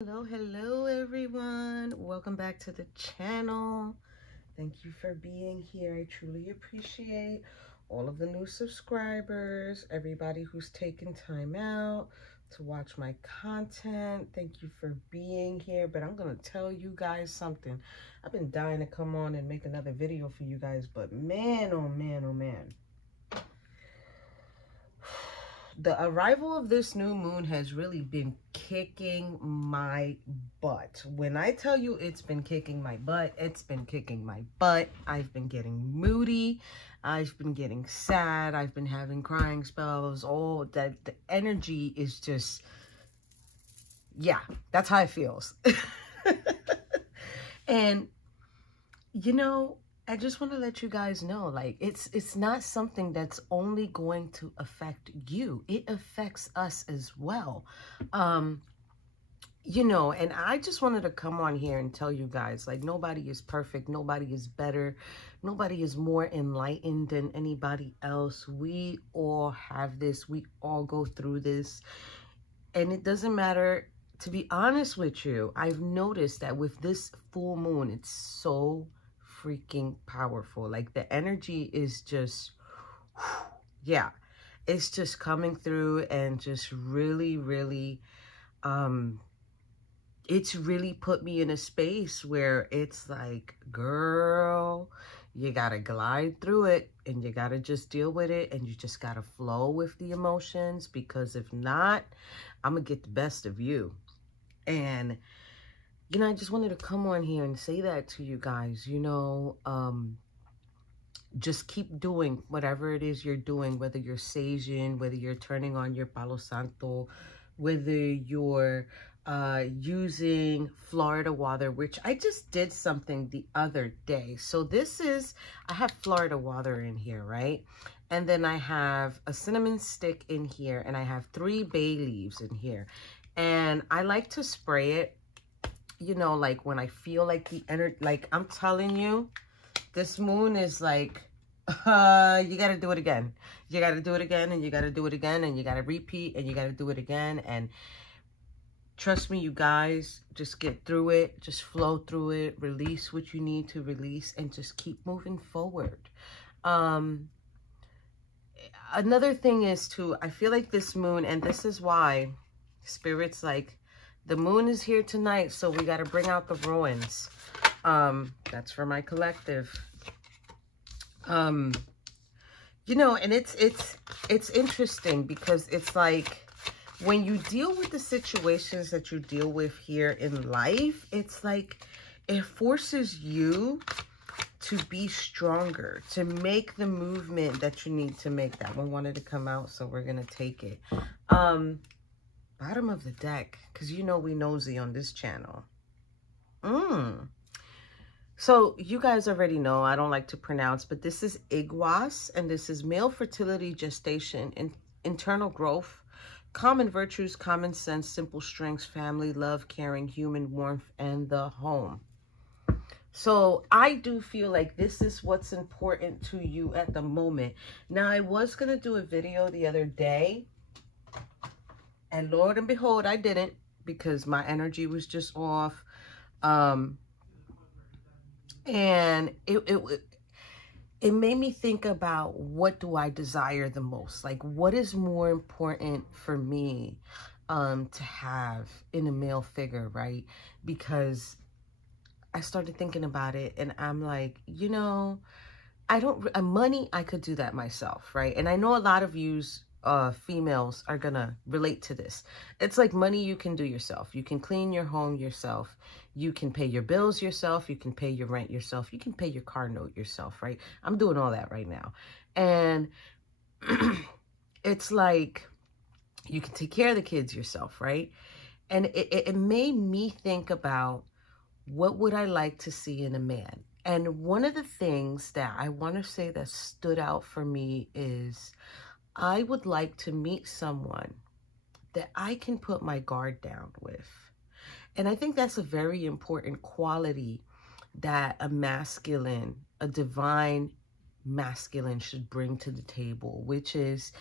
Hello everyone, welcome back to the channel. Thank you for being here. I truly appreciate all of the new subscribers, everybody who's taken time out to watch my content. Thank you for being here. But I'm gonna tell you guys something. I've been dying to come on and make another video for you guys, but man, oh man, oh man, the arrival of this new moon has really been kicking my butt. When I tell you it's been kicking my butt, it's been kicking my butt. I've been getting moody. I've been getting sad. I've been having crying spells. All that, the energy is just, yeah, that's how it feels. And, you know, I just want to let you guys know, like, it's not something that's only going to affect you. It affects us as well. You know, and I just wanted to come on here and tell you guys, like, nobody is perfect. Nobody is better. Nobody is more enlightened than anybody else. We all have this. We all go through this. And it doesn't matter. To be honest with you, I've noticed that with this full moon, it's so freaking powerful. Like, the energy is just, yeah, it's just coming through and just really, it's really put me in a space where it's like, girl, you gotta glide through it and you gotta just deal with it and you just gotta flow with the emotions, because if not, I'm gonna get the best of you. And you know, I just wanted to come on here and say that to you guys, you know, just keep doing whatever it is you're doing, whether you're saging, whether you're turning on your Palo Santo, whether you're using Florida water, which I just did something the other day. So this is, I have Florida water in here, right? And then I have a cinnamon stick in here, and I have 3 bay leaves in here. And I like to spray it, you know, like when I feel like the energy, like I'm telling you, this moon is like, you got to do it again. You got to do it again, and you got to do it again, and you got to repeat, and you got to do it again. And trust me, you guys, just get through it. Just flow through it. Release what you need to release and just keep moving forward. Another thing is too, I feel like this moon, and this is why Spirit's like, the moon is here tonight, so we got to bring out the ruins. That's for my collective. You know, and it's interesting, because it's like, when you deal with the situations that you deal with here in life, it's like, it forces you to be stronger, to make the movement that you need to make. That one wanted to come out, so we're going to take it. Bottom of the deck, because you know we nosy on this channel. So you guys already know, I don't like to pronounce, but this is Iguas, and this is male fertility, gestation, internal growth, common virtues, common sense, simple strengths, family, love, caring, human warmth, and the home. So I do feel like this is what's important to you at the moment. Now, I was going to do a video the other day, and Lord and behold, I didn't, because my energy was just off. And it made me think about, what do I desire the most? Like, what is more important for me to have in a male figure, right? Because I started thinking about it, and I'm like, you know, money, I could do that myself, right? And I know a lot of yous, females, are gonna relate to this. It's like, money you can do yourself. You can clean your home yourself. You can pay your bills yourself. You can pay your rent yourself. You can pay your car note yourself, right? I'm doing all that right now. And it's like, you can take care of the kids yourself, right? And it made me think about, what would I like to see in a man? And one of the things that I want to say that stood out for me is, I would like to meet someone that I can put my guard down with. And I think that's a very important quality that a masculine, a divine masculine, should bring to the table, which is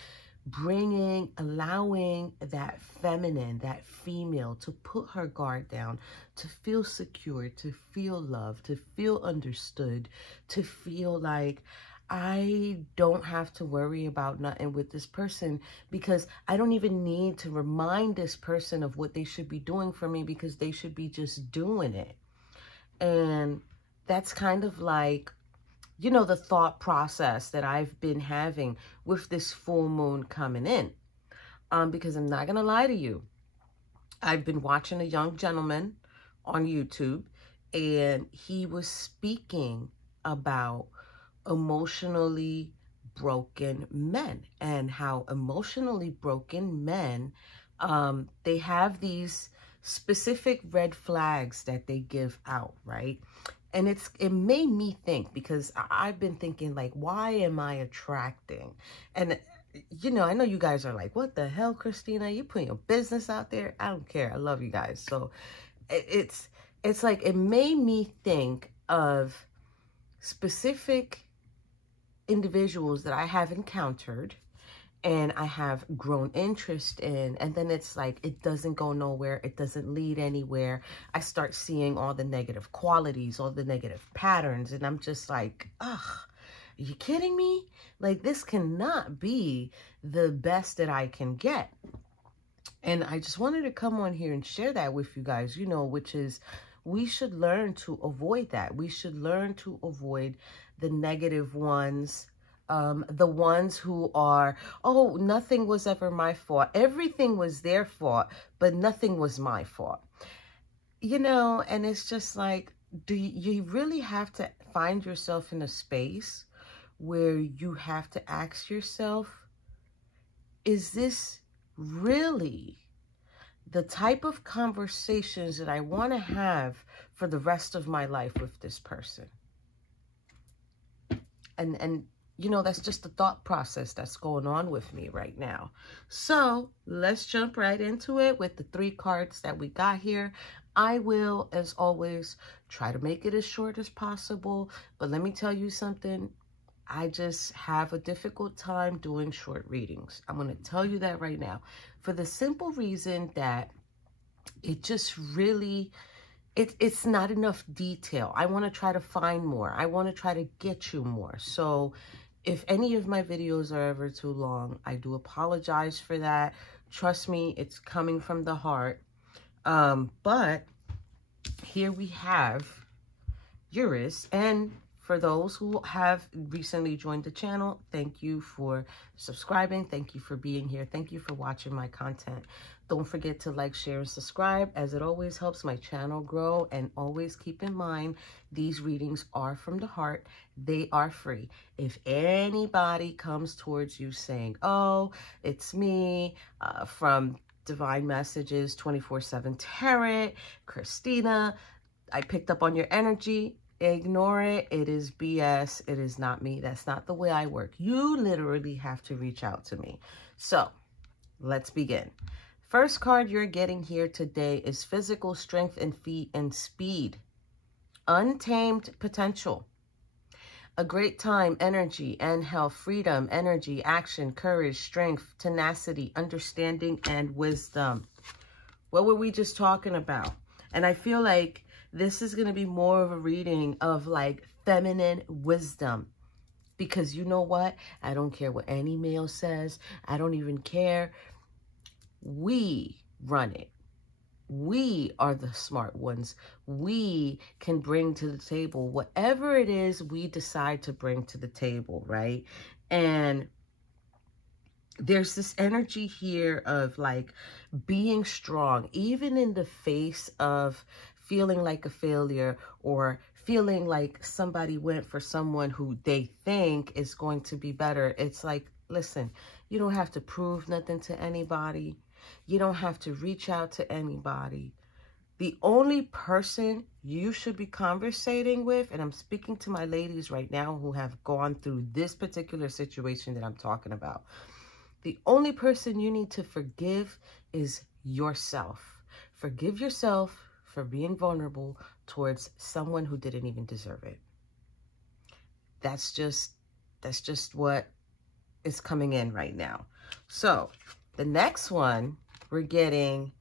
allowing that feminine, that female to put her guard down, to feel secure, to feel loved, to feel understood, to feel like I don't have to worry about nothing with this person, because I don't even need to remind this person of what they should be doing for me, because they should be just doing it. And that's kind of like, you know, the thought process that I've been having with this full moon coming in. Because I'm not going to lie to you. I've been watching a young gentleman on YouTube, and he was speaking about emotionally broken men, and how emotionally broken men, they have these specific red flags that they give out, right? And it made me think, because I've been thinking, like, why am I attracting? And, you know, I know you guys are like, what the hell, Christina? You putting your business out there? I don't care. I love you guys. So it's like, it made me think of specific individuals that I have encountered and I have grown interest in, and then it's like, it doesn't go nowhere, it doesn't lead anywhere. I start seeing all the negative qualities, all the negative patterns, and I'm just like, ugh, are you kidding me? Like, this cannot be the best that I can get. And I just wanted to come on here and share that with you guys, you know, which is, we should learn to avoid that. We should learn to avoid the negative ones, the ones who are, oh, nothing was ever my fault. Everything was their fault, but nothing was my fault. You know, and it's just like, do you really have to find yourself in a space where you have to ask yourself, is this really the type of conversations that I want to have for the rest of my life with this person? And you know, that's just the thought process that's going on with me right now. So let's jump right into it with the 3 cards that we got here. I will, as always, try to make it as short as possible. But let me tell you something. I just have a difficult time doing short readings. I'm going to tell you that right now, for the simple reason that it just really, it's not enough detail. I want to try to find more. I want to try to get you more. So if any of my videos are ever too long, I do apologize for that. Trust me, it's coming from the heart. But here we have Uranus, and for those who have recently joined the channel, thank you for subscribing. Thank you for being here. Thank you for watching my content. Don't forget to like, share, and subscribe, as it always helps my channel grow. And always keep in mind, these readings are from the heart. They are free. If anybody comes towards you saying, oh, it's me from Divine Messages 24/7 Tarot, Christina, I picked up on your energy. Ignore it. It is BS. It is not me. That's not the way I work. You literally have to reach out to me. So let's begin. First card you're getting here today is physical strength and feet and speed. Untamed potential. A great time, energy and health, freedom, energy, action, courage, strength, tenacity, understanding, and wisdom. What were we just talking about? And I feel like this is going to be more of a reading of like feminine wisdom, because you know what? I don't care what any male says. I don't even care. We run it. We are the smart ones. We can bring to the table whatever it is we decide to bring to the table, right? And there's this energy here of like being strong, even in the face of feeling like a failure, or feeling like somebody went for someone who they think is going to be better. It's like, listen, you don't have to prove nothing to anybody. You don't have to reach out to anybody. The only person you should be conversating with, and I'm speaking to my ladies right now who have gone through this particular situation that I'm talking about, the only person you need to forgive is yourself. Forgive yourself for being vulnerable towards someone who didn't even deserve it. That's just what is coming in right now. So the next one, we're getting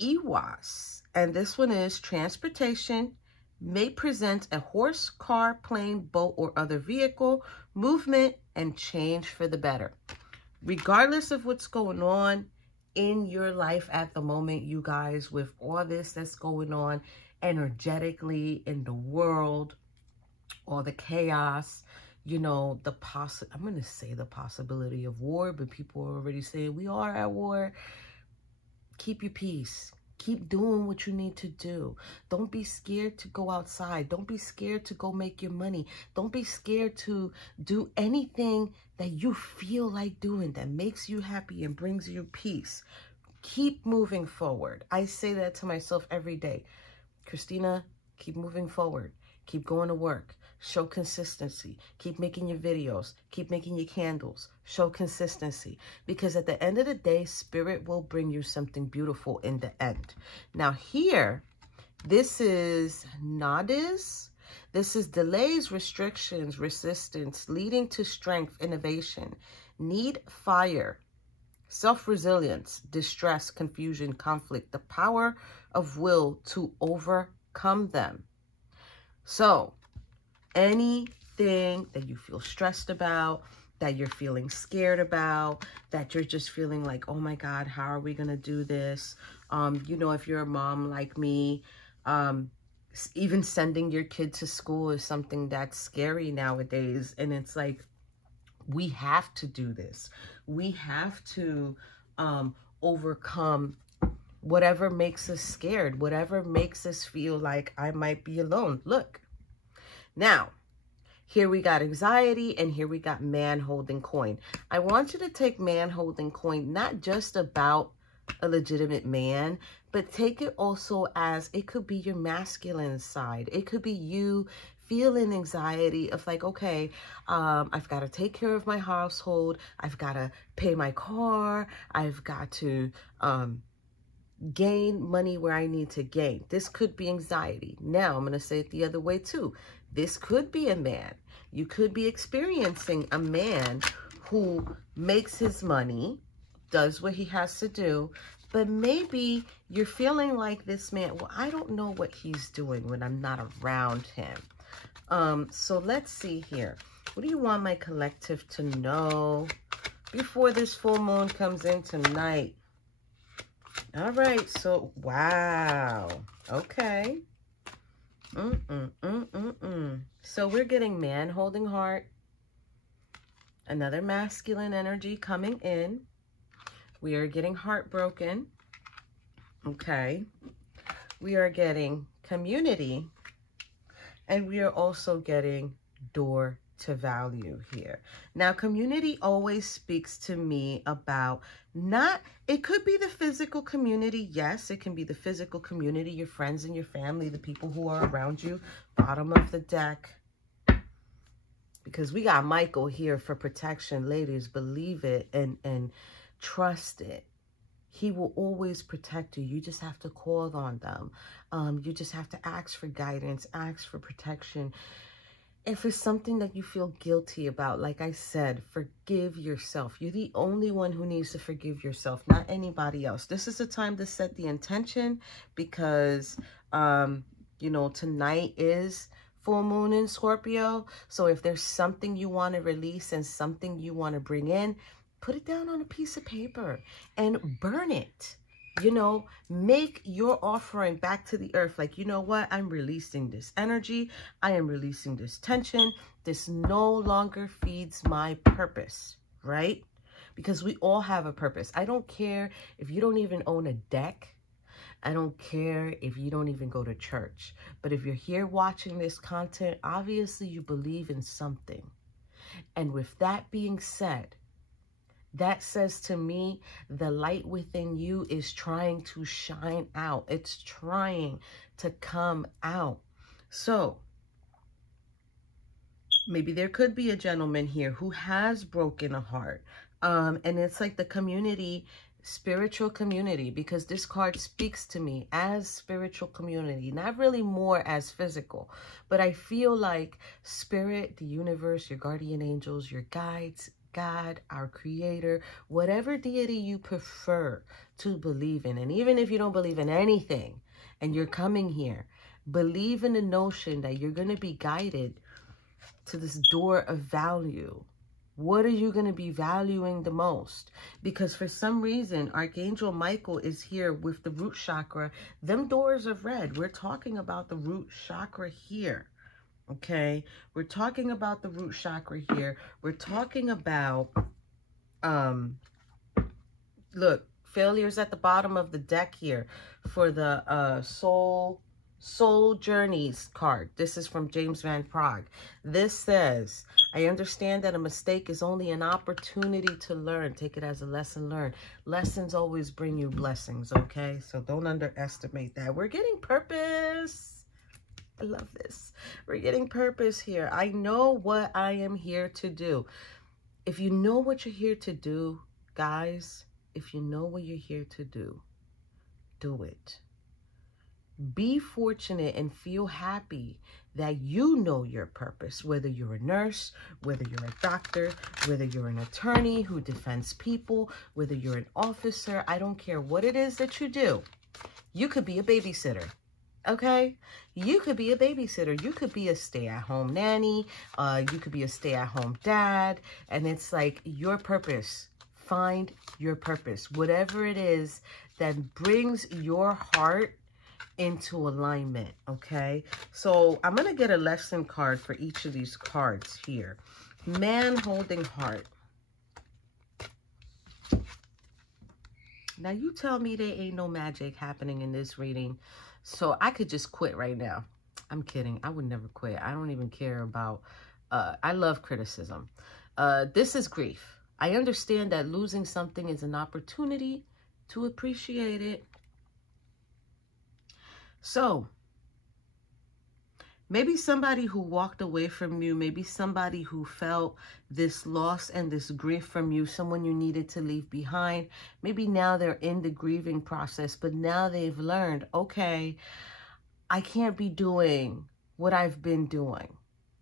EWAS. And this one is transportation may present a horse, car, plane, boat, or other vehicle, movement, and change for the better. Regardless of what's going on in your life at the moment, you guys, with all this that's going on energetically in the world, all the chaos, you know, I'm going to say the possibility of war, but people are already saying we are at war. Keep your peace. Keep doing what you need to do. Don't be scared to go outside. Don't be scared to go make your money. Don't be scared to do anything that you feel like doing that makes you happy and brings you peace. Keep moving forward. I say that to myself every day. Christina, keep moving forward. Keep going to work. Show consistency. Keep making your videos. Keep making your candles. Show consistency. Because at the end of the day, spirit will bring you something beautiful in the end. Now here, this is nadis. This is delays, restrictions, resistance, leading to strength, innovation, need, fire, self-resilience, distress, confusion, conflict, the power of will to overcome them. So, anything that you feel stressed about, that you're feeling scared about, that you're just feeling like, oh my God, how are we going to do this? You know, if you're a mom like me, even sending your kid to school is something that's scary nowadays. And it's like, we have to do this. We have to overcome whatever makes us scared, whatever makes us feel like I might be alone. Look, now, here we got anxiety, and here we got man holding coin. I want you to take man holding coin, not just about a legitimate man, but take it also as it could be your masculine side. It could be you feeling anxiety of like, okay, I've got to take care of my household. I've got to pay my car. I've got to gain money where I need to gain. This could be anxiety. Now, I'm going to say it the other way too. This could be a man. You could be experiencing a man who makes his money, does what he has to do, but maybe you're feeling like this man, well, I don't know what he's doing when I'm not around him. So let's see here. What do you want my collective to know before this full moon comes in tonight? All right, so, wow. Okay. So we're getting man holding heart. Another masculine energy coming in. We are getting heartbroken. Okay. We are getting community. And we are also getting door to value here. Now, community always speaks to me about it could be the physical community. Yes, it can be the physical community, your friends and your family, the people who are around you. Bottom of the deck. Because we got Michael here for protection. Ladies, believe it and trust it. He will always protect you. You just have to call on them. You just have to ask for guidance, ask for protection. If it's something that you feel guilty about, like I said, forgive yourself. You're the only one who needs to forgive yourself, not anybody else. This is the time to set the intention because, you know, tonight is full moon in Scorpio. So if there's something you want to release and something you want to bring in, put it down on a piece of paper and burn it. You know, make your offering back to the earth. Like, you know what? I'm releasing this energy. I am releasing this tension. This no longer feeds my purpose, right? Because we all have a purpose. I don't care if you don't even own a deck. I don't care if you don't even go to church. But if you're here watching this content, obviously you believe in something. And with that being said, that says to me, the light within you is trying to shine out. It's trying to come out. So maybe there could be a gentleman here who has broken a heart. And it's like the community, spiritual community, because this card speaks to me as spiritual community, not really more as physical. But I feel like spirit, the universe, your guardian angels, your guides, God, our creator, whatever deity you prefer to believe in. And even if you don't believe in anything and you're coming here, believe in the notion that you're going to be guided to this door of value. What are you going to be valuing the most? Because for some reason, Archangel Michael is here with the root chakra. Them doors are red. We're talking about the root chakra here. Okay, we're talking about the root chakra here. We're talking about, look, failures at the bottom of the deck here for the Soul Journeys card. This is from James Van Praagh. This says, I understand that a mistake is only an opportunity to learn. Take it as a lesson learned. Lessons always bring you blessings, okay? So don't underestimate that. We're getting purpose. I love this. We're getting purpose here. I know what I am here to do. If you know what you're here to do, guys, if you know what you're here to do it. Be fortunate and feel happy that you know your purpose, whether you're a nurse, whether you're a doctor, whether you're an attorney who defends people, whether you're an officer. I don't care what it is that you do. You could be a babysitter. Okay, you could be a babysitter. You could be a stay-at-home nanny. You could be a stay-at-home dad. And it's like your purpose. Find your purpose. Whatever it is that brings your heart into alignment. Okay, so I'm going to get a lesson card for each of these cards here. Man holding heart. Now, you tell me there ain't no magic happening in this reading. So I could just quit right now. I'm kidding. I would never quit. I don't even care about, I love criticism. This is grief. I understand that losing something is an opportunity to appreciate it. So maybe somebody who walked away from you, maybe somebody who felt this loss and this grief from you, someone you needed to leave behind. Maybe now they're in the grieving process, but now they've learned, okay, I can't be doing what I've been doing,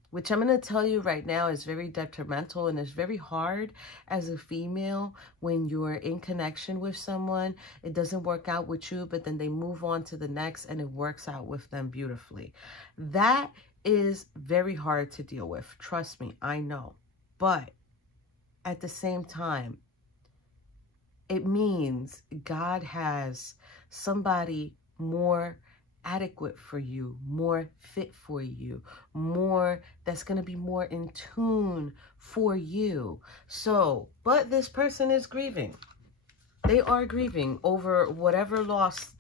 which I'm going to tell you right now is very detrimental, and it's very hard as a female when you're in connection with someone. It doesn't work out with you, but then they move on to the next and it works out with them beautifully. That is very hard to deal with. Trust me, I know. But at the same time, it means God has somebody more adequate for you, more fit for you, more that's going to be more in tune for you. So, but this person is grieving. They are grieving over whatever lost,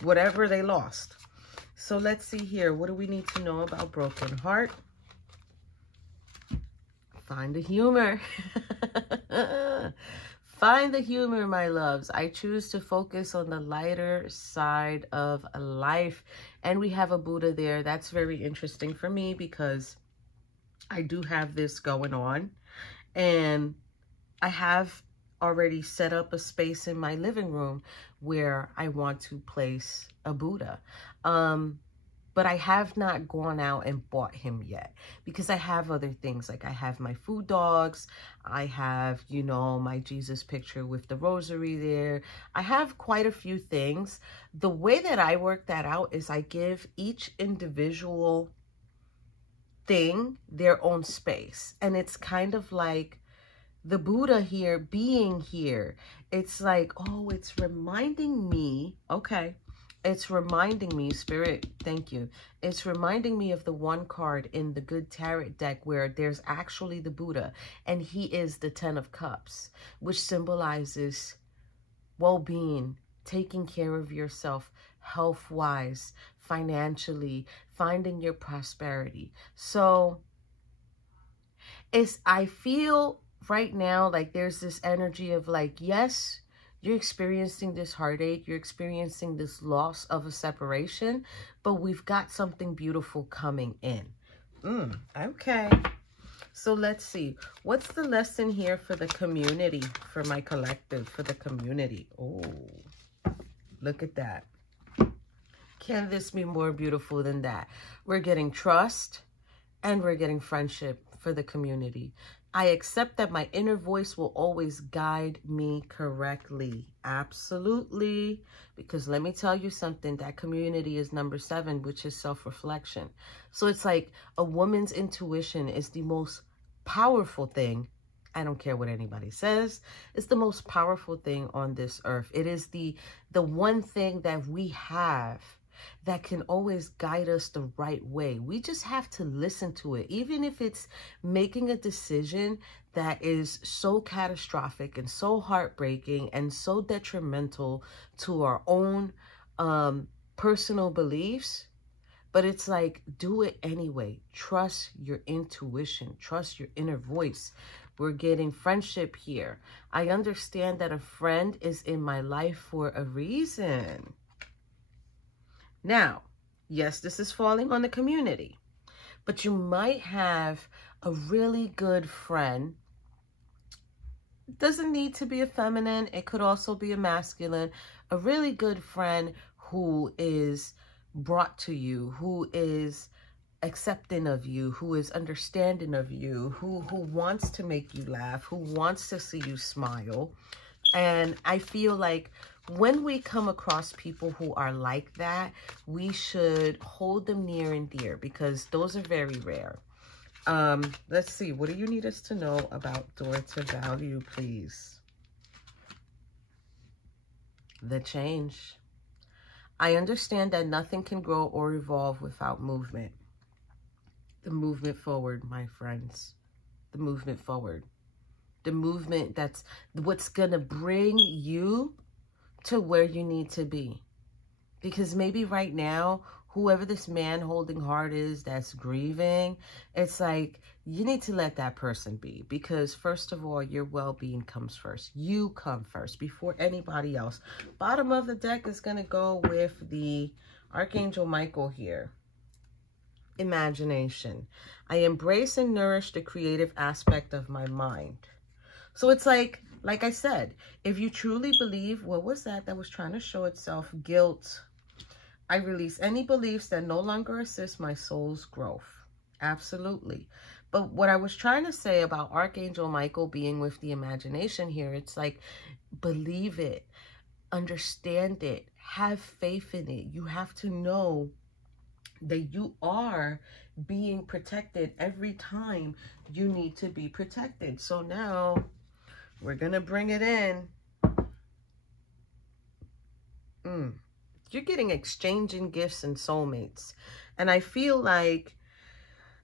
whatever they lost. So let's see here. What do we need to know about broken heart? Find the humor. Find the humor, my loves. I choose to focus on the lighter side of life. And we have a Buddha there. That's very interesting for me because I do have this going on. And I have already set up a space in my living room where I want to place a Buddha. But I have not gone out and bought him yet because I have other things. Like I have my food dogs. I have, you know, my Jesus picture with the rosary there. I have quite a few things. The way that I work that out is I give each individual thing their own space. And it's kind of like the Buddha here being here. It's like, oh, it's reminding me, okay. It's reminding me, Spirit, thank you. It's reminding me of the one card in the Good Tarot deck where there's actually the Buddha and he is the 10 of Cups, which symbolizes well-being, taking care of yourself, health-wise, financially, finding your prosperity. So I feel right now like there's this energy of like, yes, you're experiencing this heartache, you're experiencing this loss of a separation, but we've got something beautiful coming in. Okay. So let's see. What's the lesson here for the community, for my collective, for the community? Oh, look at that. Can this be more beautiful than that? We're getting trust and we're getting friendship for the community. I accept that my inner voice will always guide me correctly. Absolutely. Because let me tell you something, that community is number 7, which is self-reflection. So it's like a woman's intuition is the most powerful thing. I don't care what anybody says. It's the most powerful thing on this earth. It is the one thing that we have that can always guide us the right way. We just have to listen to it, even if it's making a decision that is so catastrophic and so heartbreaking and so detrimental to our own personal beliefs. But it's like, do it anyway. Trust your intuition. Trust your inner voice. We're getting friendship here. I understand that a friend is in my life for a reason. Now, yes, this is falling on the community, but you might have a really good friend. It doesn't need to be a feminine. It could also be a masculine. A really good friend who is brought to you, who is accepting of you, who is understanding of you, who wants to make you laugh, who wants to see you smile. And I feel like when we come across people who are like that, we should hold them near and dear because those are very rare. Let's see. What do you need us to know about door to value, please? The change. I understand that nothing can grow or evolve without movement. The movement forward, my friends. The movement forward. The movement that's what's going to bring you to where you need to be. Because maybe right now, whoever this man holding heart is that's grieving, it's like you need to let that person be. Because first of all, your well-being comes first. You come first before anybody else. Bottom of the deck is going to go with the Archangel Michael here. Imagination. I embrace and nourish the creative aspect of my mind. So it's like I said, if you truly believe, what was that was trying to show itself? Guilt. I release any beliefs that no longer assist my soul's growth. Absolutely. But what I was trying to say about Archangel Michael being with the imagination here, it's like, believe it, understand it, have faith in it. You have to know that you are being protected every time you need to be protected. So now we're going to bring it in. You're getting exchanging gifts and soulmates. And I feel like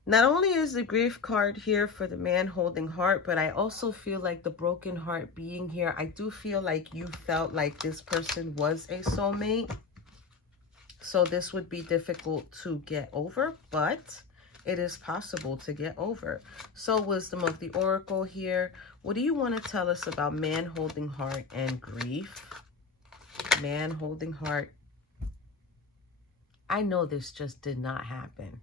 not only is the grief card here for the man holding heart, but I also feel like the broken heart being here. I do feel like you felt like this person was a soulmate. So this would be difficult to get over, but it is possible to get over. So wisdom of the oracle here. What do you want to tell us about man holding heart and grief? Man holding heart. I know this just did not happen.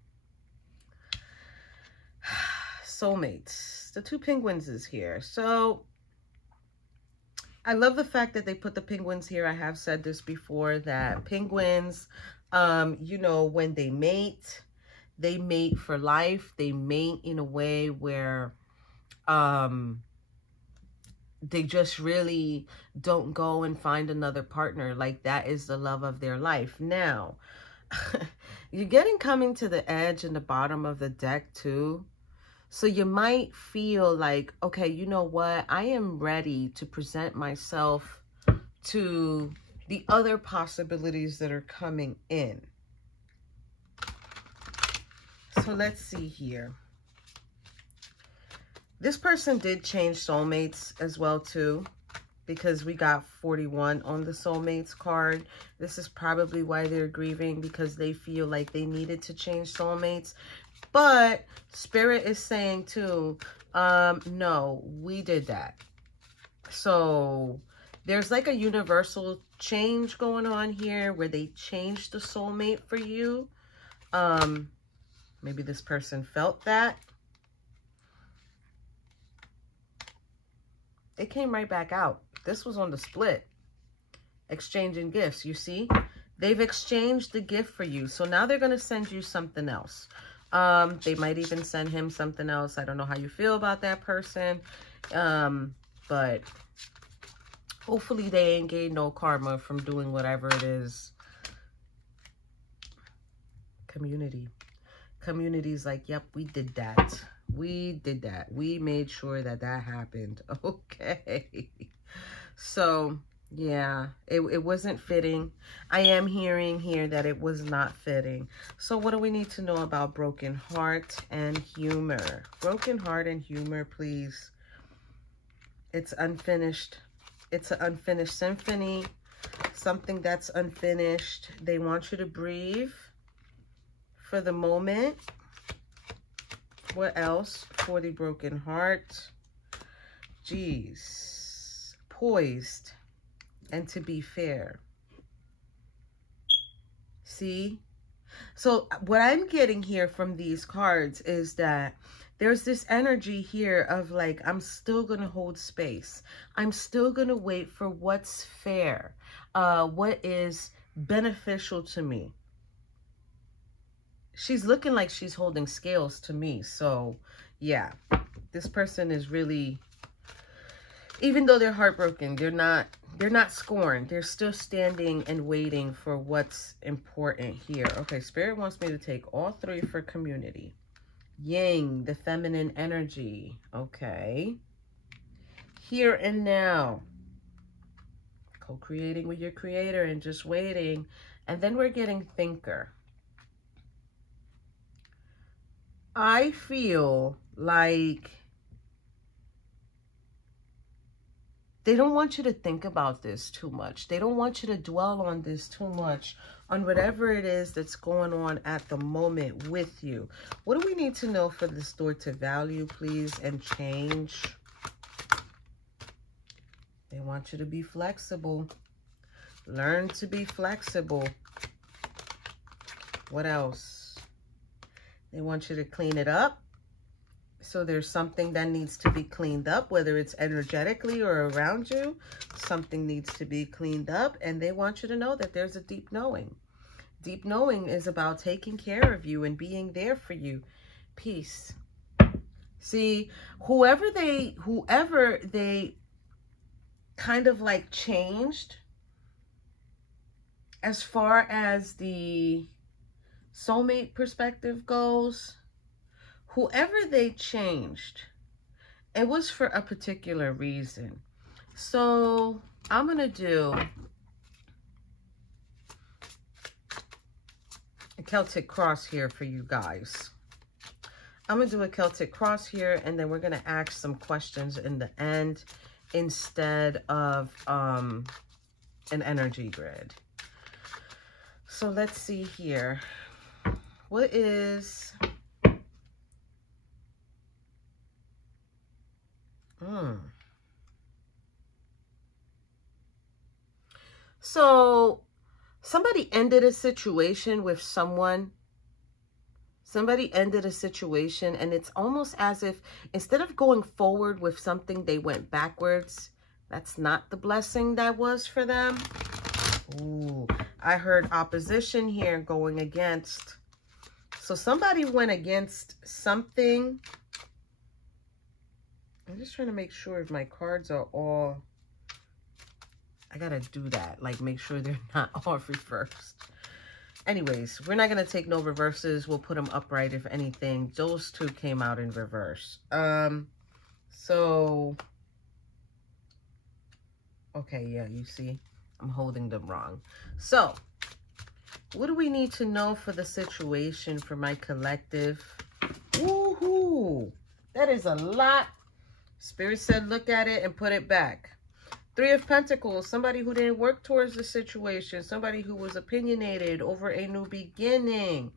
Soulmates. The 2 penguins is here. So I love the fact that they put the penguins here. I have said this before, that penguins, you know, when they mate for life. They mate in a way where they just really don't go and find another partner. Like, that is the love of their life. Now, you're getting coming to the edge in the bottom of the deck too. So you might feel like, okay, you know what? I am ready to present myself to the other possibilities that are coming in. So let's see here. This person did change soulmates as well too, because we got 41 on the soulmates card. This is probably why they're grieving, because they feel like they needed to change soulmates. But Spirit is saying too, no, we did that. So there's like a universal change going on here where they changed the soulmate for you. Maybe this person felt that. It came right back out. This was on the split. Exchanging gifts, you see? They've exchanged the gift for you. So now they're going to send you something else. They might even send him something else. I don't know how you feel about that person. But hopefully they ain't gained no karma from doing whatever it is. Community. Community's like, yep, we did that. We did that. We made sure that that happened. Okay. So, yeah, it wasn't fitting. I am hearing here that it was not fitting. So what do we need to know about broken heart and humor? Broken heart and humor, please. It's unfinished. It's an unfinished symphony. Something that's unfinished. They want you to breathe for the moment. What else for the broken heart? Jeez. Poised and to be fair. See? So what I'm getting here from these cards is that there's this energy here of like, I'm still going to hold space. I'm still going to wait for what's fair. What is beneficial to me. She's looking like she's holding scales to me. So, yeah, this person is really, even though they're heartbroken, they're not scorned. They're still standing and waiting for what's important here. Okay, Spirit wants me to take all three for community. Yang, the feminine energy. Okay. Here and now. Co-creating with your creator and just waiting. And then we're getting thinker. I feel like they don't want you to think about this too much. They don't want you to dwell on this too much, on whatever it is that's going on at the moment with you. What do we need to know for this door to value, please, and change? They want you to be flexible. Learn to be flexible. What else? They want you to clean it up. So there's something that needs to be cleaned up, whether it's energetically or around you. Something needs to be cleaned up. And they want you to know that there's a deep knowing. Deep knowing is about taking care of you and being there for you. Peace. See, whoever they kind of like changed as far as the soulmate perspective goes, whoever they changed, it was for a particular reason. So I'm going to do a Celtic cross here for you guys. I'm going to do a Celtic cross here, and then we're going to ask some questions in the end instead of an energy grid. So let's see here. What is... So somebody ended a situation with someone. Somebody ended a situation, and it's almost as if instead of going forward with something, they went backwards. That's not the blessing that was for them. Ooh, I heard opposition here, going against. So somebody went against something. I'm just trying to make sure if my cards are all... I gotta do that. Like, make sure they're not all reversed. Anyways, we're not going to take no reverses. We'll put them upright if anything. Those two came out in reverse. So... Okay, yeah, you see? I'm holding them wrong. So, what do we need to know for the situation for my collective? Woohoo! That is a lot. Spirit said look at it and put it back. Three of Pentacles, somebody who didn't work towards the situation, somebody who was opinionated over a new beginning.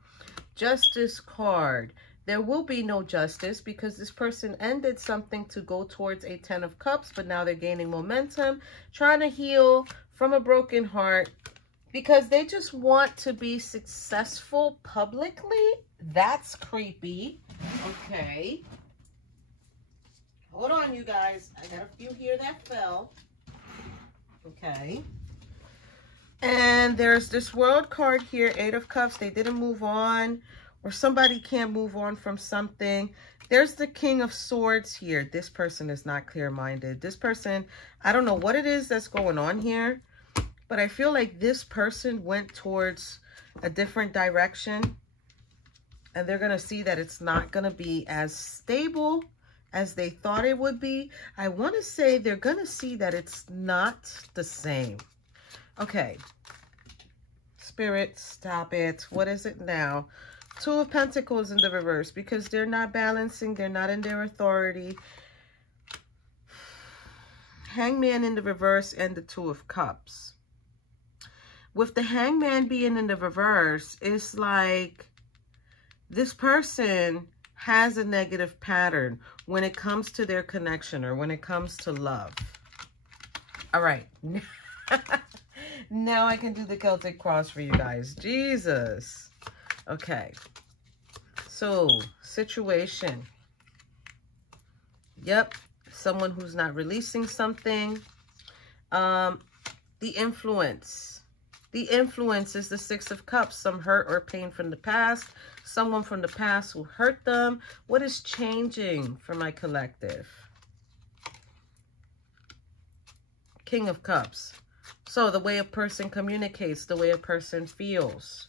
Justice card. There will be no justice because this person ended something to go towards a 10 of Cups, but now they're gaining momentum, trying to heal from a broken heart because they just want to be successful publicly. That's creepy. Okay. Hold on, you guys. I got a few here that fell. Okay. And there's this World card here, 8 of Cups. They didn't move on or somebody can't move on from something. There's the King of Swords here. This person is not clear-minded. This person, I don't know what it is that's going on here, but I feel like this person went towards a different direction, and they're going to see that it's not going to be as stable as they thought it would be. I want to say they're going to see that it's not the same. Okay. Spirit, stop it. What is it now? Two of Pentacles in the reverse, because they're not balancing. They're not in their authority. Hangman in the reverse and the Two of Cups. With the Hangman being in the reverse, it's like this person has a negative pattern when it comes to their connection or when it comes to love. All right. Now I can do the Celtic cross for you guys. Jesus. Okay. So, situation. Yep. Someone who's not releasing something. The influence. The influence is the Six of Cups. Some hurt or pain from the past. Someone from the past who hurt them. What is changing for my collective? King of Cups. So the way a person communicates, the way a person feels.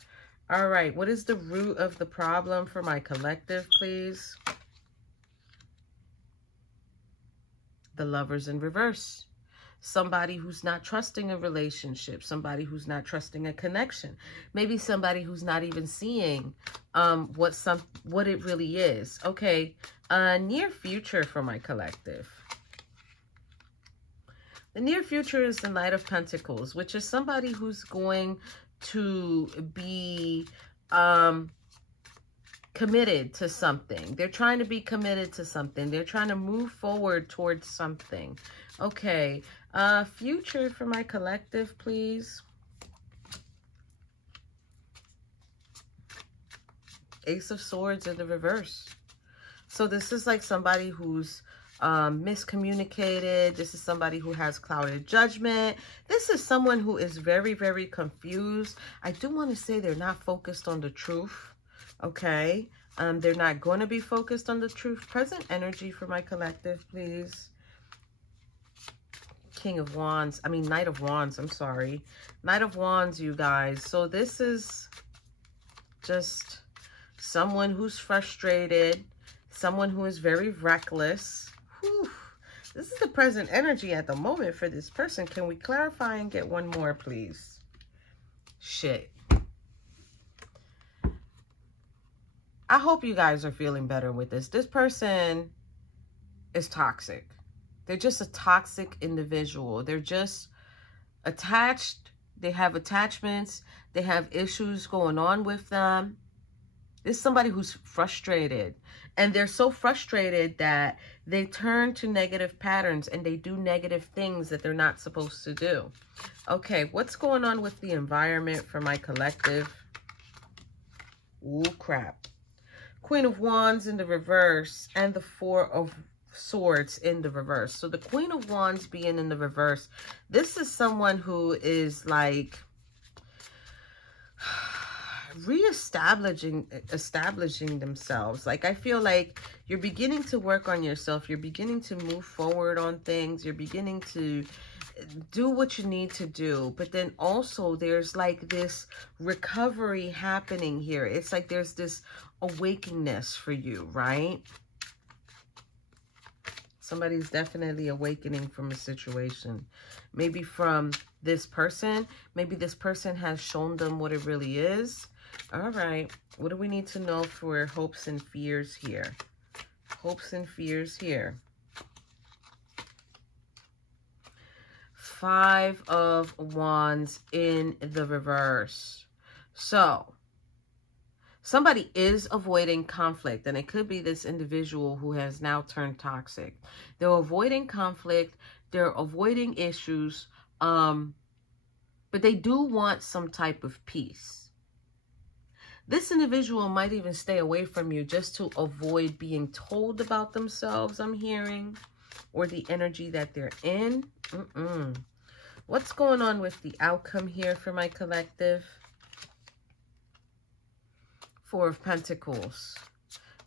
All right. What is the root of the problem for my collective, please? The Lovers in reverse. Somebody who's not trusting a relationship, somebody who's not trusting a connection, maybe somebody who's not even seeing what it really is. Okay, near future for my collective. The near future is the Knight of Pentacles, which is somebody who's going to be committed to something. They're trying to be committed to something. They're trying to move forward towards something. Okay, future for my collective, please. Ace of Swords in the reverse. So this is like somebody who's miscommunicated. This is somebody who has clouded judgment. This is someone who is very, very confused. I do want to say they're not focused on the truth. Okay. They're not going to be focused on the truth. Present energy for my collective, please. King of Wands. I mean, Knight of Wands. I'm sorry. Knight of Wands, you guys. So this is just someone who's frustrated. Someone who is very reckless. Whew. This is the present energy at the moment for this person. Can we clarify and get one more, please? Shit. I hope you guys are feeling better with this. This person is toxic. They're just a toxic individual. They're just attached. They have attachments. They have issues going on with them. This is somebody who's frustrated. And they're so frustrated that they turn to negative patterns and they do negative things that they're not supposed to do. Okay, what's going on with the environment for my collective? Ooh, crap. Queen of Wands in the reverse and the Four of Swords in the reverse. So the Queen of Wands being in the reverse, this is someone who is like establishing themselves. Like, I feel like you're beginning to work on yourself. You're beginning to move forward on things. You're beginning to do what you need to do. But then also there's like this recovery happening here. It's like there's this awakeness for you, right? Somebody's definitely awakening from a situation. Maybe from this person. Maybe this person has shown them what it really is. All right. What do we need to know for hopes and fears here? Hopes and fears here. Five of Wands in the reverse. So, somebody is avoiding conflict, and it could be this individual who has now turned toxic. They're avoiding conflict. They're avoiding issues, but they do want some type of peace. This individual might even stay away from you just to avoid being told about themselves, I'm hearing, or the energy that they're in. What's going on with the outcome here for my collective? Four of Pentacles.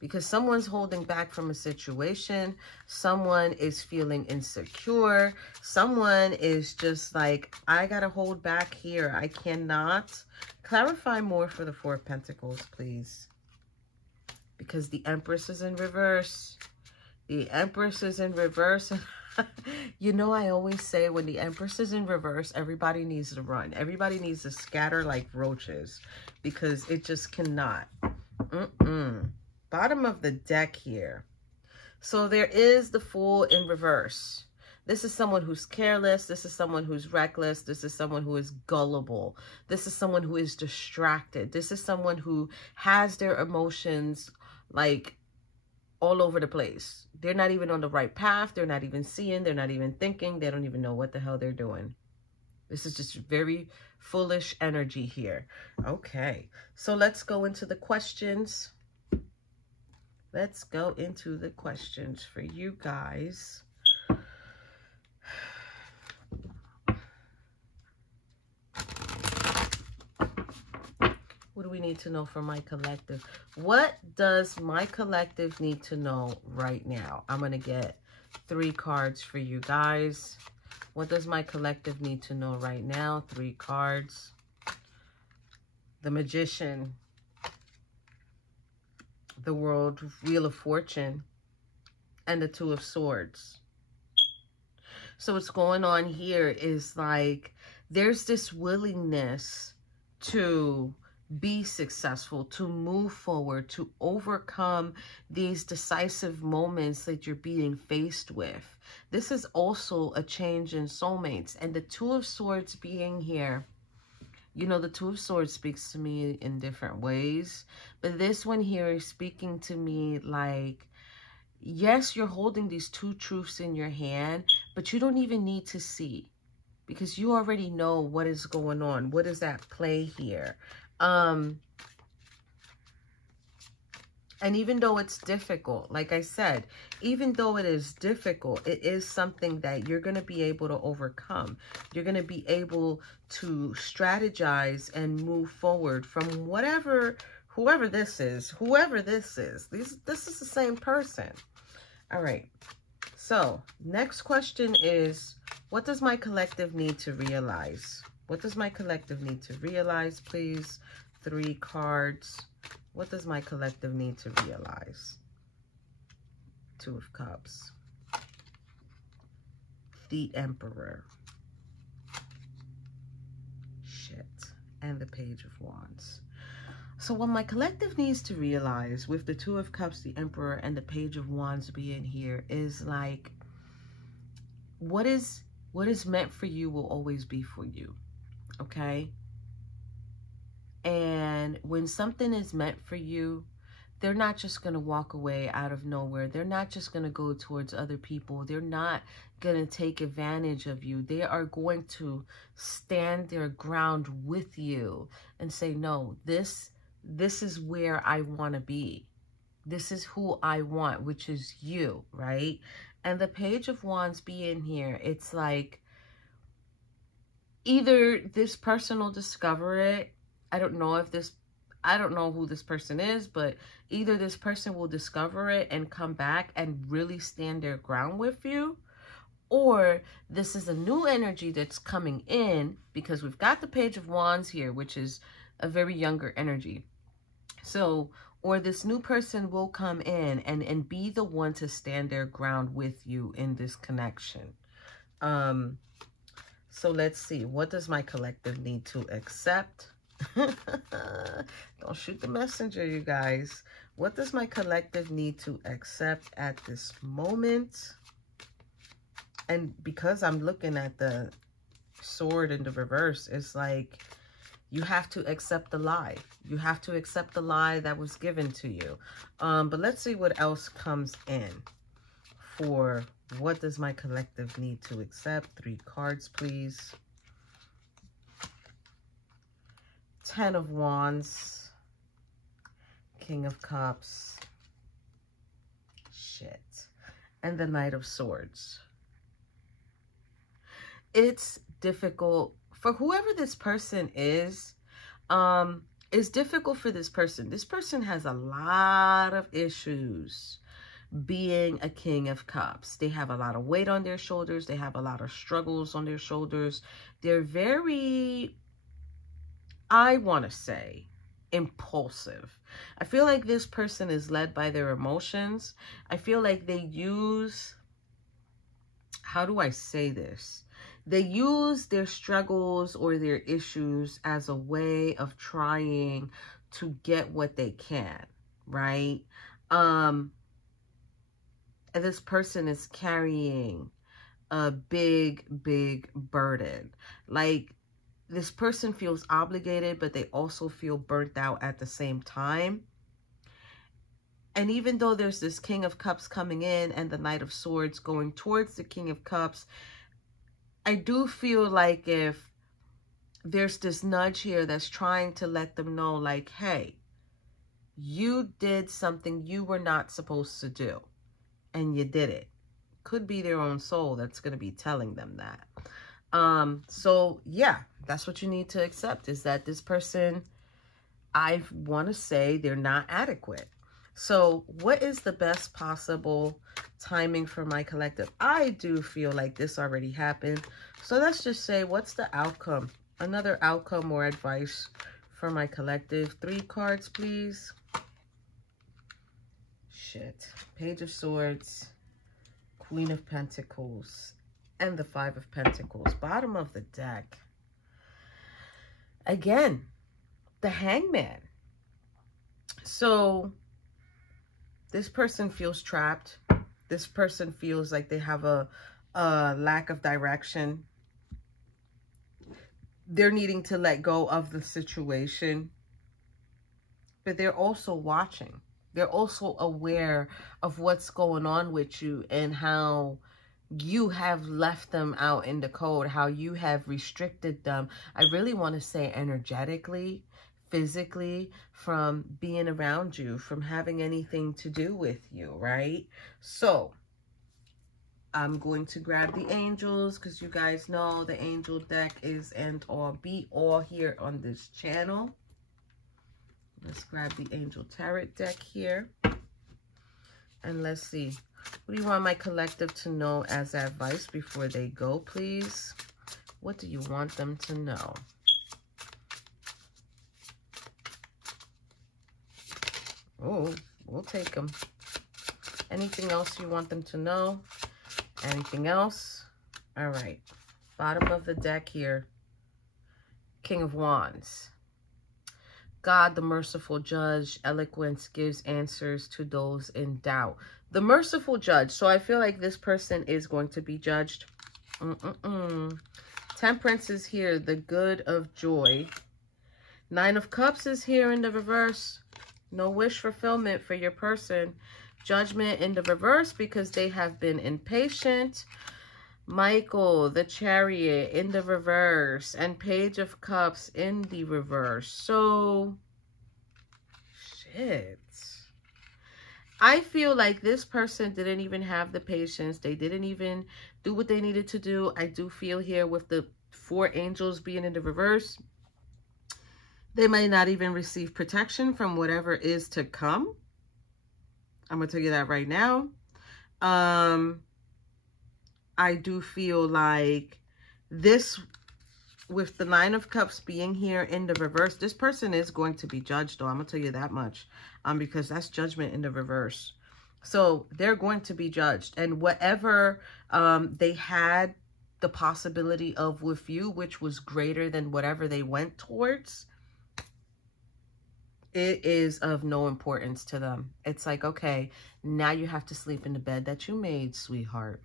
Because someone's holding back from a situation. Someone is feeling insecure. Someone is just like, I got to hold back here. I cannot. Clarify more for the Four of Pentacles, please. Because the Empress is in reverse. The Empress is in reverse. You know, I always say when the Empress is in reverse, everybody needs to run. Everybody needs to scatter like roaches. Because it just cannot. Bottom of the deck here. So there is the Fool in reverse. This is someone who's careless. This is someone who's reckless. This is someone who is gullible. This is someone who is distracted. This is someone who has their emotions like all over the place. They're not even on the right path. They're not even seeing. They're not even thinking. They don't even know what the hell they're doing. This is just very foolish energy here. Okay, so let's go into the questions. Let's go into the questions for you guys. What do we need to know for my collective? What does my collective need to know right now? I'm going to get 3 cards for you guys. What does my collective need to know right now? 3 cards. The Magician. The World, Wheel of Fortune, and the Two of Swords. So what's going on here is like there's this willingness to be successful, to move forward, to overcome these decisive moments that you're being faced with. This is also a change in soulmates. And the Two of Swords being here, you know, the Two of Swords speaks to me in different ways. But this one here is speaking to me like, yes, you're holding these 2 truths in your hand, but you don't even need to see. Because you already know what is going on. What is at play here? And even though it's difficult, like I said, even though it is difficult, it is something that you're going to be able to overcome. You're going to be able to strategize and move forward from whoever this is. This is the same person. All right. So next question is, what does my collective need to realize? What does my collective need to realize, please? 3 cards. What does my collective need to realize? 2 of Cups. The Emperor. Shit. And the Page of Wands. So what my collective needs to realize with the 2 of Cups, the Emperor, and the Page of Wands being here is like, what is meant for you will always be for you. Okay? And when something is meant for you, they're not just going to walk away out of nowhere. They're not just going to go towards other people. They're not going to take advantage of you. They are going to stand their ground with you and say, no, this is where I want to be. This is who I want, which is you, right? And the Page of Wands being here, it's like, either this person will discover it. I don't know who this person is, but either this person will discover it and come back and really stand their ground with you, or this is a new energy that's coming in, because we've got the Page of Wands here, which is a very younger energy. So, or this new person will come in and be the one to stand their ground with you in this connection. So let's see. What does my collective need to accept? Don't shoot the messenger, you guys. What does my collective need to accept at this moment? And because I'm looking at the sword in the reverse, it's like you have to accept the lie. You have to accept the lie that was given to you. But let's see what else comes in for what does my collective need to accept. 3 cards, please. 10 of Wands. King of Cups. Shit. And the Knight of Swords. It's difficult for whoever this person is. It's difficult for this person. This person has a lot of issues being a King of Cups. They have a lot of weight on their shoulders. They have a lot of struggles on their shoulders. They're very, I want to say, impulsive. I feel like this person is led by their emotions. I feel like they use, how do I say this? They use their struggles or their issues as a way of trying to get what they can, right? And this person is carrying a big, big burden. Like, this person feels obligated, but they also feel burnt out at the same time. And even though there's this King of Cups coming in and the Knight of Swords going towards the King of Cups, I do feel like if there's this nudge here that's trying to let them know, like, hey, you did something you were not supposed to do, and you did it. Could be their own soul that's going to be telling them that. So yeah, that's what you need to accept, is that this person, I want to say, they're not adequate. So what is the best possible timing for my collective? I do feel like this already happened. So let's just say, what's the outcome? Another outcome or advice for my collective. 3 cards, please. Shit. Page of Swords, Queen of Pentacles, and the 5 of Pentacles. Bottom of the deck. Again, the Hangman. So this person feels trapped. This person feels like they have a lack of direction. They're needing to let go of the situation. But they're also watching. They're also aware of what's going on with you and how you have left them out in the cold, how you have restricted them. I really want to say energetically, physically, from being around you, from having anything to do with you, right? So I'm going to grab the angels, because you guys know the angel deck is end all be all here on this channel. Let's grab the angel tarot deck here. And let's see. What do you want my collective to know as advice before they go, please? What do you want them to know? Oh, we'll take them. Anything else you want them to know? Anything else? All right. Bottom of the deck here. King of Wands. God, the merciful judge, eloquence gives answers to those in doubt. The merciful judge. So I feel like this person is going to be judged. Temperance is here. The good of joy. 9 of Cups is here in the reverse. No wish fulfillment for your person. Judgment in the reverse because they have been impatient. Michael, the Chariot in the reverse, and Page of Cups in the reverse. So, shit. I feel like this person didn't even have the patience. They didn't even do what they needed to do. I do feel here with the 4 angels being in the reverse, they might not even receive protection from whatever is to come. I'm going to tell you that right now. I do feel like this, with the 9 of Cups being here in the reverse, this person is going to be judged, though. I'm going to tell you that much, because that's judgment in the reverse. So they're going to be judged. And whatever they had the possibility of with you, which was greater than whatever they went towards, it is of no importance to them. It's like, okay, now you have to sleep in the bed that you made, sweetheart.